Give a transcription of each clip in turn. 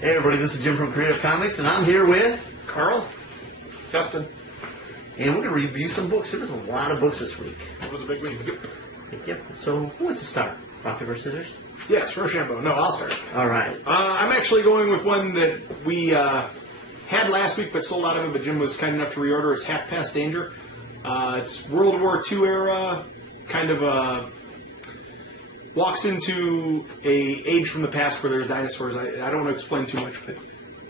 Hey everybody, this is Jim from Creative Comics, and I'm here with Carl, Justin. and we're going to review some books. There was a lot of books this week. It was a big week. Yep. So who wants to start? Rock, paper, scissors? Yes, Rochambeau. No, I'll start. All right. I'm actually going with one that we had last week but sold out of it, but Jim was kind enough to reorder. It's Half Past Danger. It's World War II era, kind of walks into a age from the past where there's dinosaurs. I don't want to explain too much, but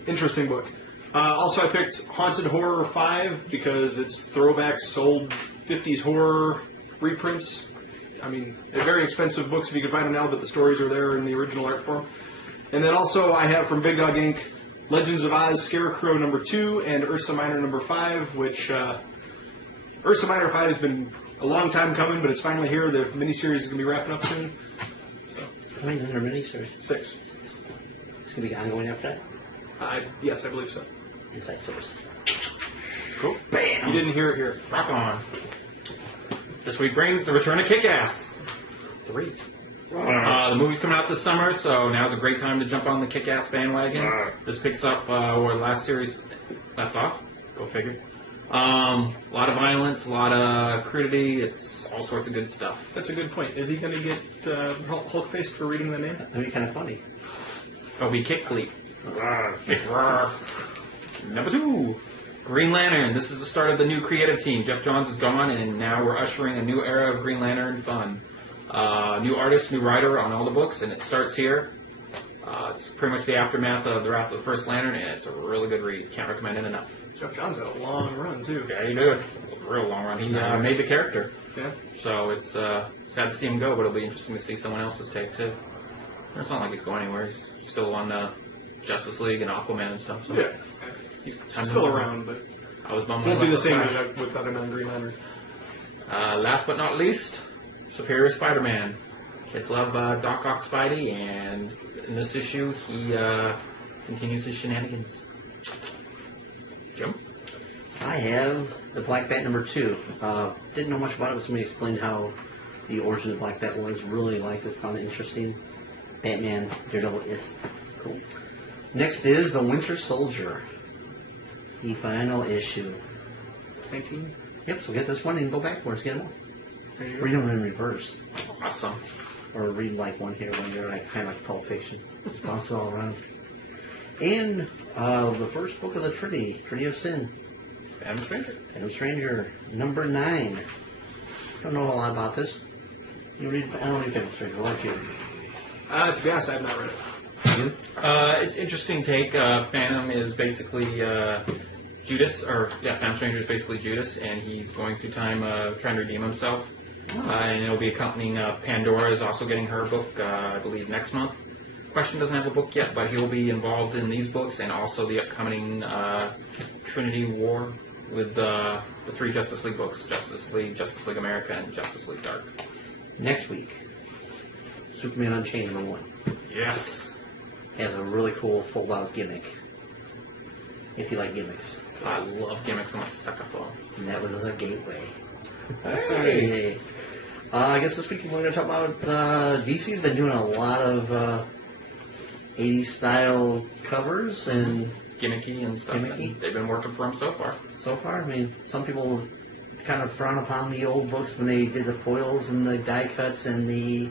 interesting book. Also, I picked Haunted Horror 5 because it's throwbacks, old 50s horror reprints. I mean, they're very expensive books if you can find them now, but the stories are there in the original art form. And then also I have from Big Dog Inc. Legends of Oz Scarecrow number 2 and Ursa Minor number 5, which Ursa Minor 5 has been a long time coming, but it's finally here. The miniseries is going to be wrapping up soon. How many's in our miniseries? 6. It's going to be ongoing after that? Yes, I believe so. Inside source. Cool. Bam! You didn't hear it here. Rock on. This week brings the return of Kick-Ass 3. The movie's coming out this summer, so now's a great time to jump on the Kick-Ass bandwagon. This picks up where the last series left off. Go figure. A lot of violence, a lot of crudity. It's all sorts of good stuff. That's a good point. Is he going to get Hulk-faced for reading the name? That'd be kind of funny. It'll be Kick Fleet. Number 2. Green Lantern. This is the start of the new creative team. Jeff Johns is gone, and now we're ushering a new era of Green Lantern fun. New artist, new writer on all the books, and it starts here. It's pretty much the aftermath of the Wrath of the First Lantern, and it's a really good read. Can't recommend it enough. Jeff Johns had a long run, too. Yeah, he did. A real long run. He made the character. Yeah. So it's sad to see him go, but it'll be interesting to see someone else's take, too. It's not like he's going anywhere. He's still on Justice League and Aquaman and stuff. So Yeah. he's Still around, but I was bummed. won't when do he the left same Flash. without him on Green Lantern. Last but not least, Superior Spider-Man. Kids love Doc Ock Spidey, and in this issue, he continues his shenanigans. Jim? I have the Black Bat number 2. Didn't know much about it, but somebody explained how the origin of Black Bat was. Really liked it. Found it interesting. Batman, Daredevil is cool. Next is The Winter Soldier. The final issue. 19? Yep, so get this one and go backwards. Get them all. There you go. Read them in reverse. Awesome. Or read like one here, one there, like kind of like Pulp Fiction. Bounce it all around. And the first book of the Trinity of Sin. Adam Stranger. Adam Stranger, number 9. Don't know a lot about this. I don't read Adam Stranger. What about you? To be honest, I have not read it. You? It's interesting take. Phantom is basically Judas, Phantom Stranger is basically Judas, and he's going through time trying to redeem himself. And it'll be accompanying Pandora is also getting her book, I believe, next month. Question doesn't have a book yet, but he'll be involved in these books and also the upcoming Trinity War with the 3 Justice League books: Justice League America, and Justice League Dark. Next week, Superman Unchained number 1. Yes. Has a really cool fold-out gimmick. If you like gimmicks. I love gimmicks. I'm a sucker for them. And that was a gateway. Hey. I guess this week we're going to talk about DC's been doing a lot of 80s style covers and Gimmicky and stuff. Gimmicky. And they've been working for him so far. so far. I mean, some people kind of frown upon the old books when they did the foils and the die cuts and the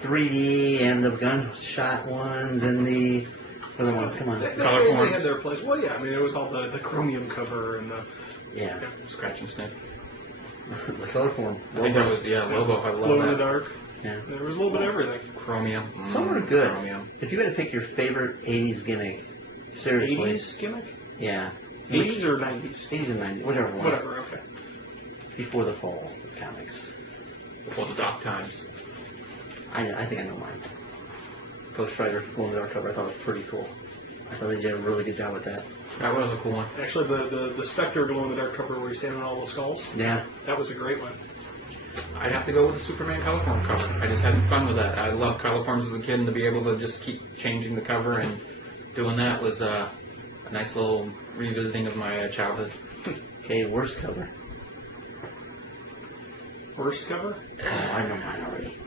3D and the gunshot ones and the other ones. Come on. Color They forms. had their place. Well, yeah, I mean, it was all the chromium cover and the Yeah. Scratch and sniff. The color form. I think that was, Lobo. I love glow in that. the dark. Yeah. There was a little bit of everything. Chromium. Some are good. Chromium. If you had to pick your favorite 80s gimmick, seriously. 80s gimmick? Yeah. 80s or 90s? 80s and 90s, whatever one. Whatever, okay. Before the fall of comics. Before the dark times. I think I know mine. Ghost Rider, Glow in the Dark cover, I thought it was pretty cool. I thought they did a really good job with that. That was a cool one. Actually, the Spectre glow in the dark cover where he's standing on all the skulls, Yeah. that was a great one. I'd have to go with the Superman color form cover. I just had fun with that. I loved color forms as a kid, and to be able to just keep changing the cover and doing that was a nice little revisiting of my childhood. Okay, worst cover. Worst cover? Oh, I know mine already.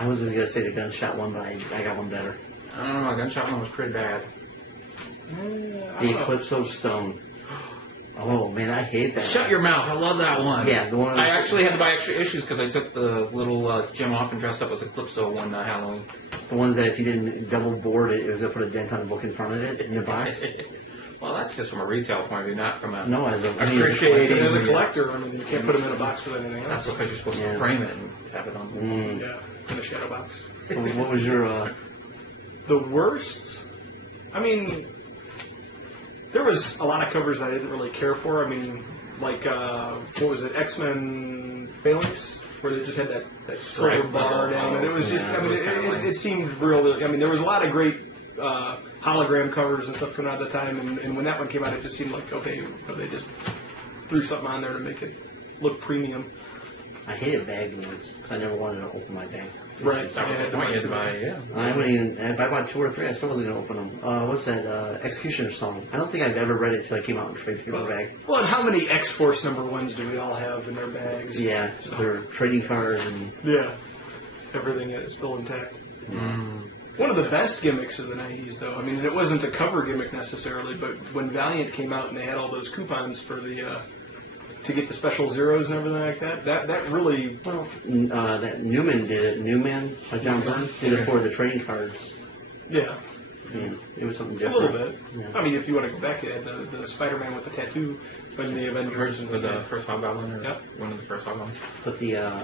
I was going to say the gunshot one, but I got one better. I don't know. Gunshot one was pretty bad. The Eclipso Stone. Oh man, I hate that. Shut your mouth! I love that one. Yeah, the one. I actually had to buy extra issues because I took the little Jim off and dressed up as Eclipso one Halloween. The ones that if you didn't double board it, it was gonna put a dent on the book in front of it in the box. Well, that's just from a retail point of view, not from a. No, as a Appreciate As a it. collector, I mean, you can't put them in a box with anything That's else. because you're supposed Yeah. to frame it and have it on. Yeah, in a shadow box. So what was your? The worst? I mean, there was a lot of covers I didn't really care for. I mean, like, what was it, X-Men Phalanx? Where they just had that silver Right. bar down. And it was just, Yeah, I mean, it was kinda lame. it seemed real. I mean, there was a lot of great hologram covers and stuff coming out at the time. And when that one came out, it just seemed like, okay, they just threw something on there to make it look premium. I hated bag ones because I never wanted to open my bag. Right. That was the point. You had to buy, yeah. I wouldn't even. If I bought 2 or 3, I still wasn't gonna open them. What's that? Executioner Song. I don't think I've ever read it until I came out in trade paperback. Well, and how many X-Force #1s do we all have in our bags? Yeah, So- they're trading cards and Yeah. Everything is still intact. One of the best gimmicks of the 90s, though, I mean, it wasn't a cover gimmick necessarily, but when Valiant came out and they had all those coupons for the, to get the special zeros and everything like that, that really, that Newman did it. Newman by John Byrne did it for the trading cards. yeah, And it was something a different. little bit. Yeah. I mean, if you want to go back, they had the Spider-Man with the tattoo when the Avengers and With the first Hobgoblin, or Yep. one of the first Hobgoblins. But the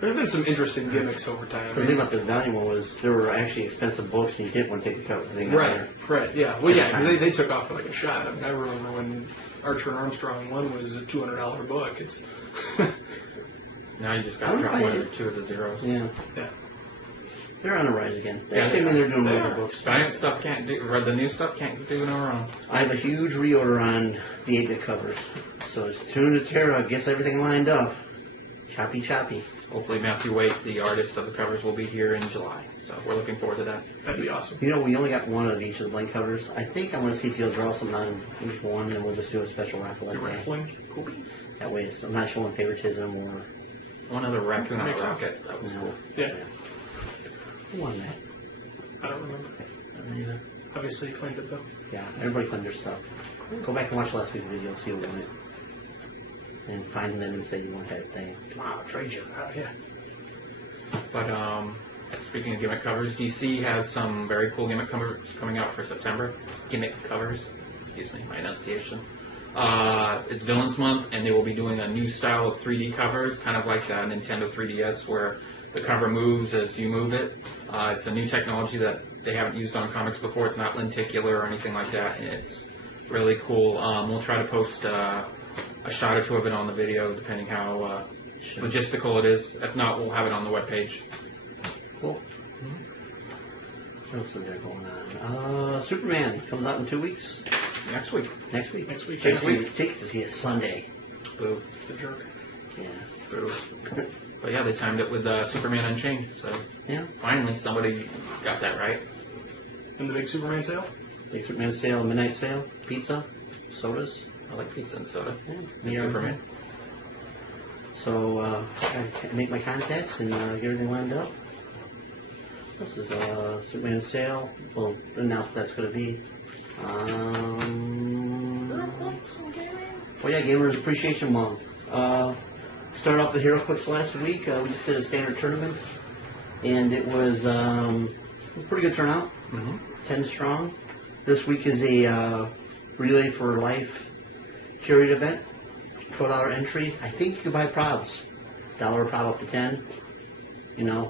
There's been some interesting gimmicks over time. thing about the Valiant one was there were actually expensive books and you didn't want to take the cover thing out Right, there. right, yeah. Well, yeah, 'cause Every they took off like a shot. I mean, I remember when Archer and Armstrong one was a $200 book. It's Now you just I got to wonder drop if I one or did- two of the zeros. Yeah, yeah. they're on the rise again. Yeah, Actually, I mean, they're doing they really are. good books. Valiant stuff can't do, or the new stuff can't do no wrong. I have a huge reorder on the 8-bit covers. So as soon as Tara gets everything lined up, choppy choppy. Hopefully Matthew Waite, the artist of the covers, will be here in July. So we're looking forward to that. That'd be awesome. You know, we only got one of each of the blank covers. I think I'm going to see if he'll draw something on each one, and we'll just do a special raffle You're that day. raffling? Cool. That way, I'm not showing favoritism or One other raccoon on a Makes sense. rocket. That was cool. Yeah, who won that. I don't remember. Neither. Obviously, you claimed it though. Yeah, everybody claimed their stuff. Go back and watch last week's video, see who won it, and find them and say you want that thing. Wow, trade you. Yeah. But speaking of gimmick covers, DC has some very cool gimmick covers coming out for September. Gimmick covers, excuse me, my enunciation. It's Villains Month, and they will be doing a new style of 3D covers, kind of like the Nintendo 3DS, where the cover moves as you move it. It's a new technology that they haven't used on comics before. It's not lenticular or anything like that, and it's really cool. We'll try to post a shot or two of it on the video, depending how logistical it is. If not, we'll have it on the webpage. Cool. What else is there going on? Superman comes out in 2 weeks. Next week. Next week. Next week. Tickets to see it Sunday. Boo. The jerk. Yeah. Boo. But yeah, they timed it with Superman Unchained, so Yeah. finally somebody got that right. And the big Superman sale? Big Superman sale, midnight sale, pizza, sodas. I like pizza and soda. Yeah. And Yeah. Superman. So I make my contacts and get everything lined up. This is Superman sale. We'll announce what that's going to be. Oh yeah, Gamers Appreciation Month. Started off the HeroClix last week. We just did a standard tournament, and it was a pretty good turnout. 10 strong. This week is a Relay for Life charity event. $12 entry. I think you can buy props. $1 prop up to 10. You know,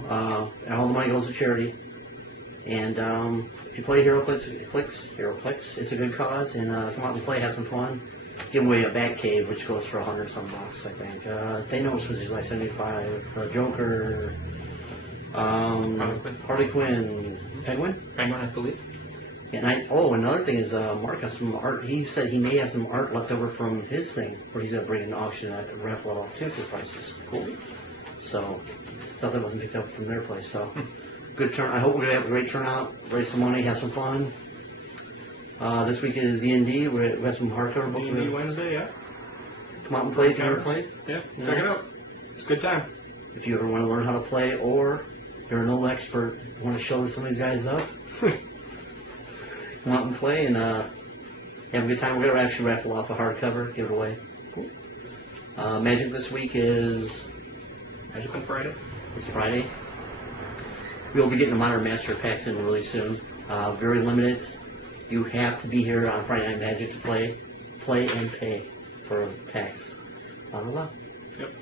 and all the money goes to charity. And if you play HeroClix, it's a good cause. And come out and play, have some fun. Give away a Batcave, which goes for $100 some bucks, I think. Thanos, which is like $75. Joker. Harley Quinn. Penguin. Penguin, I believe. And another thing is Mark has some art. He said he may have some art left over from his thing, where he's gonna bring an auction and raffle it off too for prices. Cool. So stuff that wasn't picked up from their place. So good turn. I hope we're gonna have a great turnout. Raise some money, have some fun. This week is D&D. We have some hardcover books. D&D Wednesday, yeah. Come out and play if you never played. Yeah, check it out. It's a good time. If you ever want to learn how to play, or you're an old expert, want to show some of these guys up, Come out and play and have a good time. We're going to actually raffle off a hardcover, give it away. Cool. Magic this week is Magic on Friday. it's Friday. We'll be getting the Modern Master packs in really soon. Very limited. You have to be here on Friday Night Magic to play and pay for packs. Blah, blah, blah. Yep.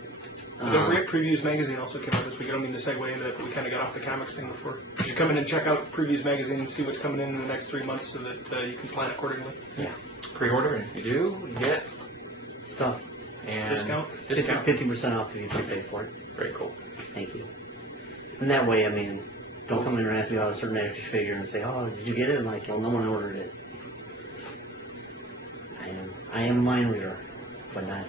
Don't forget, Previews Magazine also came out this week. I don't mean to segue into that, but we kind of got off the comics thing before. You should come in and check out Previews Magazine and see what's coming in the next 3 months so that you can plan accordingly. Yeah. Pre-order, and if you do, you get Stuff. and Discount? 50% off if you pay for it. Very cool. Thank you. And that way, I mean, don't come in and ask me about a certain action figure and say, "Oh, did you get it?" I'm like, well, no one ordered it. I am a mind reader, but not.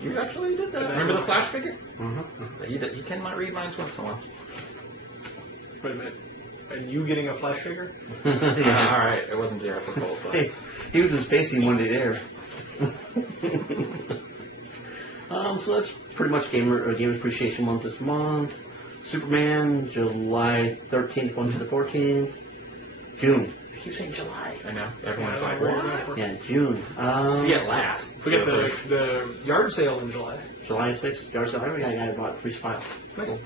You actually did that. Remember the Flash figure? Mm-hmm. You can read minds once in a while. Wait a minute. And you getting a Flash figure? Yeah. All right, it wasn't Jericho Cole, but Hey, he was in space in one day there. So that's pretty much Gamer Appreciation Month this month. Superman, July 13th, 1 to the 14th. June. I keep saying July. I know everyone's Yeah, like, we're "What?" ready for it. Yeah, June. See it last. We got So there's- the yard sale in July. July 6th, yard sale. Every guy bought 3 spots. Nice. Cool.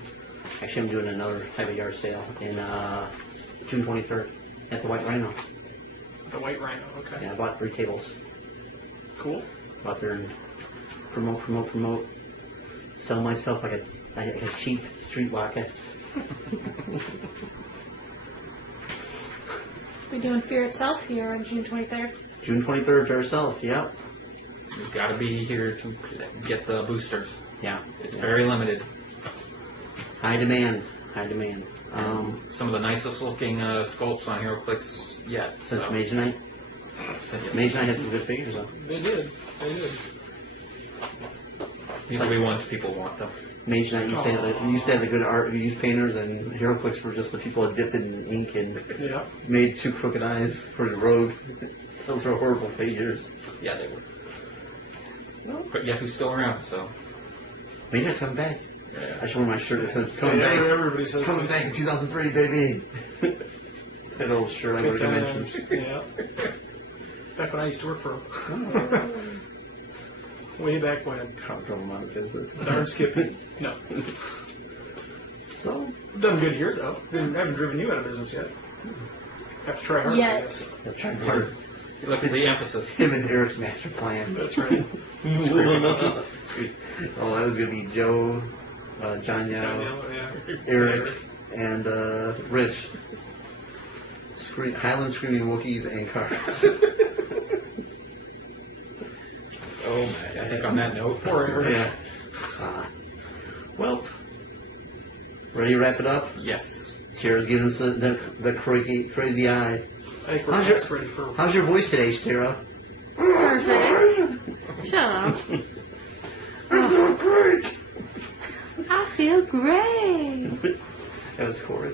Actually, I'm doing another type of yard sale in June 23rd at the White Rhino. The White Rhino, okay. Yeah, I bought 3 tables. Cool. Go out there and promote. Sell myself like a cheap streetwalker. We're doing Fear Itself here on June 23rd. June 23rd to herself. Yep. You've got to be here to get the boosters. Yeah. It's very limited. High demand. Some of the nicest looking sculpts on HeroClix yet. Since So. Mage Knight. Yes. Mage Knight has some good figures though. They did. These are the ones people want, though. Mage Knight used to have the good art, used painters, and HeroClix were just the people that dipped it in ink and Yeah. made 2 crooked eyes for the rogue. Those were horrible figures. Yeah, they were. But yet, who's still around? So. Mage Knight's coming back. Yeah. I should wear my shirt that says "Coming back, Everybody says coming back in 2003, baby." That old shirt I go to Good conventions. times. Yeah. Back when I used to work for him. Way back when. Drove them out of business. Darn Skippy. No. So, Done good here, though. Haven't driven you out of business yet. Have to try harder, I Yet. guess. I've tried hard. Look at the emphasis. Him and Eric's master plan. That's right. Sweet. Oh, that was gonna be Joe, John Yao, Yeah. Eric, and Rich. Highland Screaming Wookiees and Cars. Oh, man. I think on that note. Poor Eric. Yeah. Well, ready to wrap it up? Yes. Tara's giving us the crazy eye. I think we're How's your- just ready for. How's your voice today, Tara? Perfect. Shut up. I feel great. I feel great. That was Corey.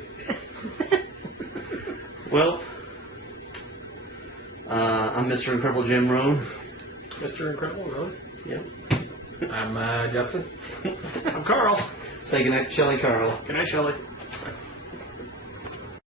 Well, I'm Mr. Incredible Jim Rohn. Mr. Incredible, really? Yep. I'm Justin. I'm Carl. Say goodnight to Shelly Carl. Good night, Shelley.